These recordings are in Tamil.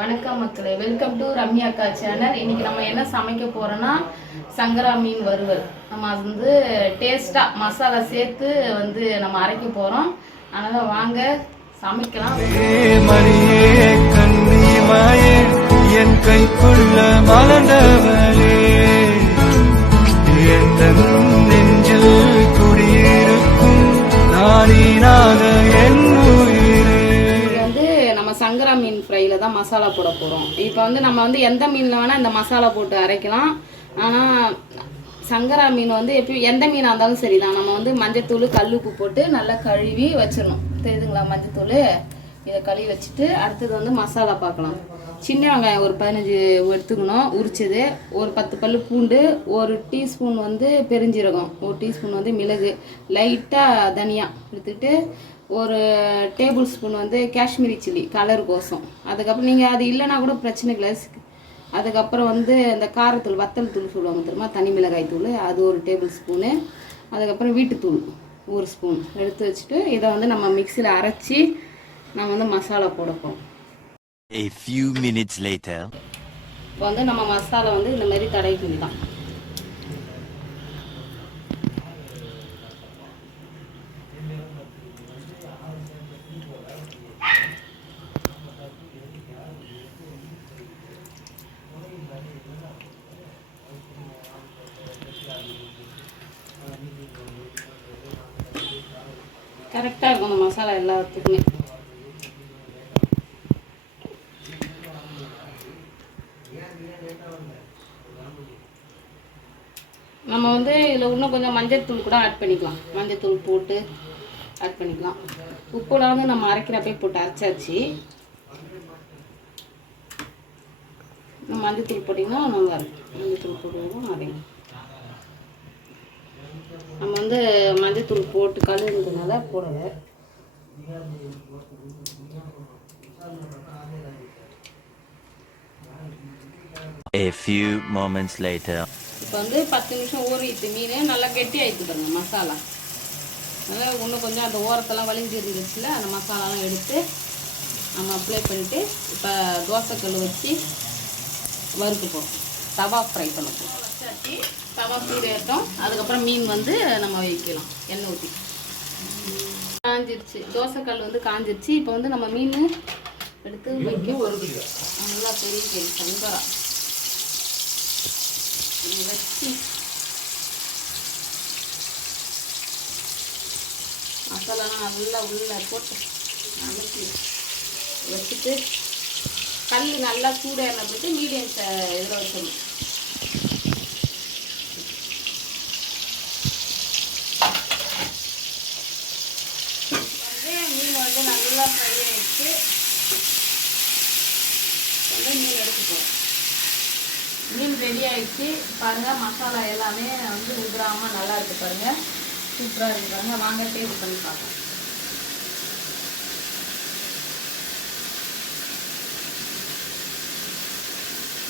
வணக்கம் மக்களே, வெல்கம் டு ரம்யா அக்கா சேனல். இன்னைக்கு நம்ம என்ன சமைக்க போறோம்னா சங்கரா மீன் வறுவல். நம்ம வந்து டேஸ்டா மசாலா சேர்த்து வந்து நம்ம அரைக்க போறோம். அதனால வாங்க சமைக்கலாம். என் கைக்குள்ள மலர்ந்தவளே நெஞ்சில் குடியிருக்கும் நானீனாக என் சங்கரா மீன் ஃப்ரையில் தான் மசாலா போட போகிறோம். இப்போ வந்து நம்ம வந்து எந்த மீனில் வேணால் இந்த மசாலா போட்டு அரைக்கலாம். ஆனால் சங்கரா மீன் வந்து எப்பயும் எந்த மீனாக இருந்தாலும் சரி தான், நம்ம வந்து மஞ்சத்தூள் கல்லுப்பு போட்டு நல்லா கழுவி வச்சிடணும். தெரியுதுங்களா? மஞ்சத்தூள் இதை கழுவி வச்சுட்டு அடுத்தது வந்து மசாலா பார்க்கலாம். சின்ன வெங்காயம் ஒரு 15 எடுத்துக்கணும் உரிச்சது, ஒரு 10 பல் பூண்டு, ஒரு டீஸ்பூன் வந்து பெருஞ்சீரகம், ஒரு டீஸ்பூன் வந்து மிளகு, லைட்டாக தனியா எடுத்துக்கிட்டு ஒரு டேபிள் ஸ்பூன் வந்து காஷ்மீரி சில்லி கலர் கோசம். அதுக்கப்புறம் நீங்கள் அது இல்லைனா கூட பிரச்சனை இல்லை. அதுக்கப்புறம் வந்து இந்த காரத்தூள் வத்தல் தூள் சொல்லுவாங்க தெரியுமா, தனி மிளகாய் தூள், அது ஒரு டேபிள் ஸ்பூனு. அதுக்கப்புறம் வீட்டுத்தூள் ஒரு ஸ்பூன் எடுத்து வச்சுட்டு இதை வந்து நம்ம மிக்சியில் அரைச்சி நம்ம வந்து masala போடப்போம். A few minutes later. இப்போ வந்து நம்ம மசாலா வந்து இந்த மாதிரி தடவிக்கணும் தான். கரெக்டாக இருக்கும் அந்த மசாலா எல்லாத்துக்குமே. நம்ம வந்து இதில் இன்னும் கொஞ்சம் மஞ்சள் தூள் கூட ஆட் பண்ணிக்கலாம். மஞ்சள் தூள் போட்டு ஆட் பண்ணிக்கலாம். உப்புலாம் வந்து நம்ம அரைக்கிறப்பே போட்டு அரைச்சாச்சு. மஞ்சள் தூள் போட்டிங்கன்னா நல்லா இருக்கும். மஞ்சள் தூள் போடுவோம். அதே நம்ம வந்து மஞ்சள் தூள் போட்டு கழுவுறதுனால போடலை. A few moments later. இப்போ வந்து 10 நிமிஷம் ஊறிட்டு மீன் நல்லா கெட்டி ஆயிடுச்சு பாருங்க மசாலா. அதனால் இன்னும் கொஞ்சம் அந்த ஓரத்தெல்லாம் வலிஞ்சு இருந்துச்சுல, அந்த மசாலாலாம் எடுத்து நம்ம அப்ளை பண்ணிவிட்டு இப்போ தோசைக்கல் வச்சு வறுக்க போகிறோம். தவா ஃப்ரை பண்ண போகிறோம். வச்சாச்சு, தவா சூடேட்டோம். அதுக்கப்புறம் மீன் வந்து நம்ம வைக்கலாம். எண்ணெய் ஊற்றி காஞ்சிருச்சு, தோசைக்கல் வந்து காஞ்சிருச்சு. இப்போ வந்து நம்ம மீன் எடுத்து வைக்க வருது. நல்லா பெரிய சங்கரா வச்சு மசாலாலாம் நல்லா உள்ள போட்டு அமுக்கி வச்சுட்டு கல் நல்லா சூடாக போட்டு மீடியம் இதில் வச்சிடணும். வந்து மீன் வந்து நல்லா ஃப்ரை ஆகிடுச்சு. வந்து மீன் எடுத்துப்போம். மீன் ரெடி ஆகிடுச்சு பாருங்கள். மசாலா எல்லாமே வந்து உதிராமல் நல்லா இருக்குது பாருங்கள். சூப்பராக இருக்குது பாருங்கள். வாங்க டேஸ்ட் பண்ணி பார்க்கலாம்.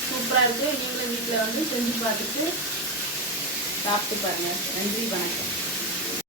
சூப்பராக இருக்குது. நீங்களும் வீட்டில் வந்து செஞ்சு பார்த்துட்டு சாப்பிட்டு பாருங்கள். நன்றி, வணக்கம்.